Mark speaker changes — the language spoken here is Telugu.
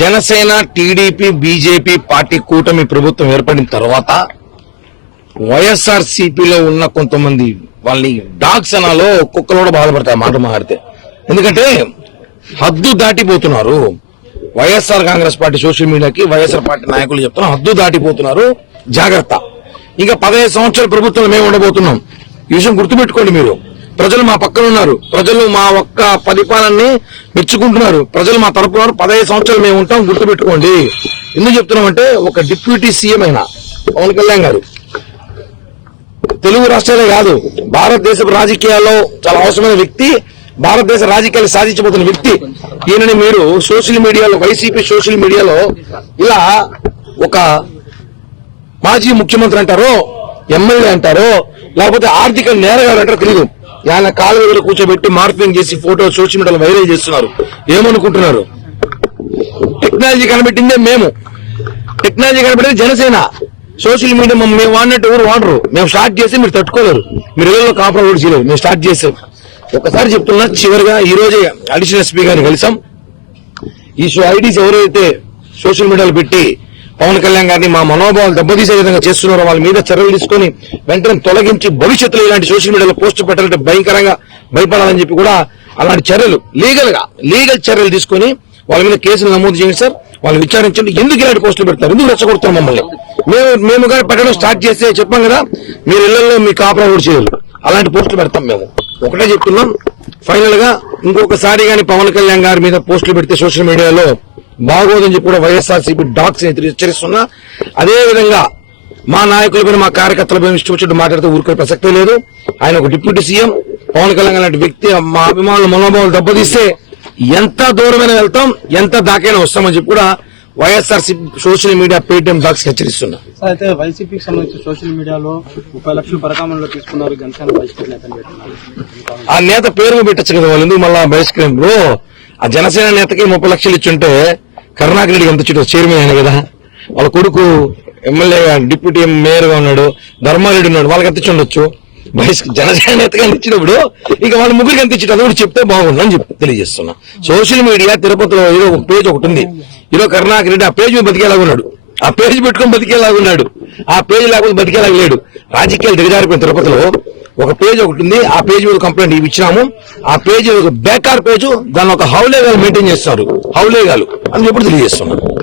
Speaker 1: జనసేన టీడీపీ బీజేపీ పార్టీ కూటమి ప్రభుత్వం ఏర్పడిన తర్వాత వైఎస్ఆర్ సిపిలో ఉన్న కొంతమంది వాళ్ళని డాగ్స్ అనాలో కుక్కలు కూడా బాధపడతాయి మాట మారితే. ఎందుకంటే హద్దు దాటిపోతున్నారు. వైఎస్ఆర్ కాంగ్రెస్ పార్టీ సోషల్ మీడియాకి వైఎస్ఆర్ పార్టీ నాయకులు చెప్తున్నారు హద్దు దాటిపోతున్నారు. జాగ్రత్త. ఇంకా పదహైదు సంవత్సరాల ప్రభుత్వం మేము ఉండబోతున్నాం. ఈ విషయం గుర్తుపెట్టుకోండి మీరు. ప్రజలు మా పక్కన ఉన్నారు. ప్రజలు మా ఒక్క పరిపాలనని మెచ్చుకుంటున్నారు. ప్రజలు మా తరపున పదహైదు సంవత్సరాలు మేము ఉంటాం. గుర్తుపెట్టుకోండి. ఎందుకు చెప్తున్నామంటే ఒక డిప్యూటీ సీఎం అయిన పవన్ కళ్యాణ్ గారు. తెలుగు రాష్ట్రాలే కాదు. భారతదేశ రాజకీయాల్లో చాలా అవసరమైన వ్యక్తి భారతదేశ రాజకీయాలు సాధించబోతున్న వ్యక్తి. ఈయనని మీరు సోషల్ మీడియాలో వైసీపీ సోషల్ మీడియాలో ఇలా ఒక మాజీ ముఖ్యమంత్రి అంటారో ఎమ్మెల్యే అంటారో లేకపోతే ఆర్థిక నేరగాడు అంటారో తెలియదు ఆయన కాలు దగ్గర కూర్చోబెట్టి మార్పింగ్ చేసి ఫోటో సోషల్ మీడియాలో వైరల్ చేస్తున్నారు. ఏమనుకుంటున్నారు? టెక్నాలజీ కనిపెట్టిందే మేము. టెక్నాలజీ కనబడేది జనసేన. సోషల్ మీడియా మేము వాడినట్టు ఎవరు వాడరు. మేము స్టార్ట్ చేసి మీరు తట్టుకోలేరు. మీరు ఏదో కాపురం కూడా చేయలేరు. మేము స్టార్ట్ చేసాం. ఒకసారి చెప్తున్నా చివరిగా ఈ రోజే అడిషనల్ ఎస్పీ గారిని కలిసాం. ఈ షో ఐడీస్ ఎవరైతే సోషల్ మీడియాలో పెట్టి పవన్ కళ్యాణ్ గారిని మా మనోభావాలు దెబ్బతీసే విధంగా చేస్తున్నారో వాళ్ళ మీద చర్యలు తీసుకొని వెంటనే తొలగించి భవిష్యత్తులో ఇలాంటి సోషల్ మీడియాలో పోస్ట్ పెట్టాలంటే భయంకరంగా భయపడాలని చెప్పి కూడా అలాంటి చర్యలు లీగల్గా లీగల్ చర్యలు తీసుకొని వాళ్ళ మీద కేసులు నమోదు చేయండి సార్. వాళ్ళు విచారించండి. ఎందుకు ఇలాంటి పోస్టులు పెడతారు? ఎందుకు రెచ్చగొడతారు మమ్మల్ని? మేము మేము కానీ పెట్టడం స్టార్ట్ చేస్తే చెప్పాం కదా మీరు ఇళ్ళలో మీ కాపురం కూడా చేయరు. అలాంటి పోస్టులు పెడతాం మేము. ఒకటే చెప్తున్నాం. ఫైనల్గా ఇంకొకసారి కానీ పవన్ కళ్యాణ్ గారి మీద పోస్టులు పెడితే సోషల్ మీడియాలో బాగోదని చెప్పి కూడా వైఎస్ఆర్సీపీ డాక్స్ హెచ్చరిస్తున్నా. అదే విధంగా మా నాయకుల మా కార్యకర్తల పైన ఇష్టం వచ్చినట్టు మాట్లాడితే ఊరుకునే ప్రసక్తే లేదు. ఆయన ఒక డిప్యూటీ సీఎం పవన్ కళ్యాణ్ లాంటి వ్యక్తి మా అభిమానుల మనోభావాలు దెబ్బతీస్తే ఎంత దూరమైనా వెళ్తాం ఎంత దాకైనా వస్తామని చెప్పి కూడా YSR social media Paytm dogs హెచ్చరిస్తున్నా.
Speaker 2: అయితే వైసీపీకి సంబంధించి సోషల్ మీడియాలో ముప్పై లక్షలు పరకామంలో తీసుకున్నారు జనసేన
Speaker 1: ఆ నేత పేరు పెట్టచ్చు కదా వాళ్ళు ఎందుకు మళ్ళా బహిష్కరింపు ఆ జనసేన నేతకి ముప్పై లక్షలు ఇచ్చుంటే కరుణాకర్ రెడ్డి ఎంత చుట్టూ చైర్మన్ అయిన కదా? వాళ్ళ కొడుకు ఎమ్మెల్యే డిప్యూటీ మేయర్గా ఉన్నాడు ధర్మారెడ్డి ఉన్నాడు వాళ్ళకి ఎంత ఇచ్చి ఉండొచ్చు? బహిష్క జనసేన నేతగా ఇచ్చినప్పుడు ఇక వాళ్ళ ముగ్గురికి ఎంత ఇచ్చి అది కూడా చెప్తే బాగుందని చెప్పి తెలియజేస్తున్నా. సోషల్ మీడియా తిరుపతిలో ఏదో ఒక పేజ్ ఒకటి ఉంది. ఈరోజు కరుణాకర్ రెడ్డి ఆ పేజ్ మీద బతికేలాగా ఉన్నాడు. ఆ పేజ్ పెట్టుకొని బతికేలాగా ఉన్నాడు. ఆ పేజ్ లేకపోతే బతికేలాగా లేడు. రాజకీయాలు దిగజారిపోయిన తిరుపతిలో ఒక పేజ్ ఒకటి ఉంది. ఆ పేజ్ మీద కంప్లైంట్ ఇవి ఇచ్చినాము. ఆ పేజ్ ఒక బేకార్ పేజ్ దాని ఒక హౌలేగాలు మెయింటైన్ చేస్తారు. హౌలేగాలు. అని ఎప్పుడు తెలియజేస్తున్నాను.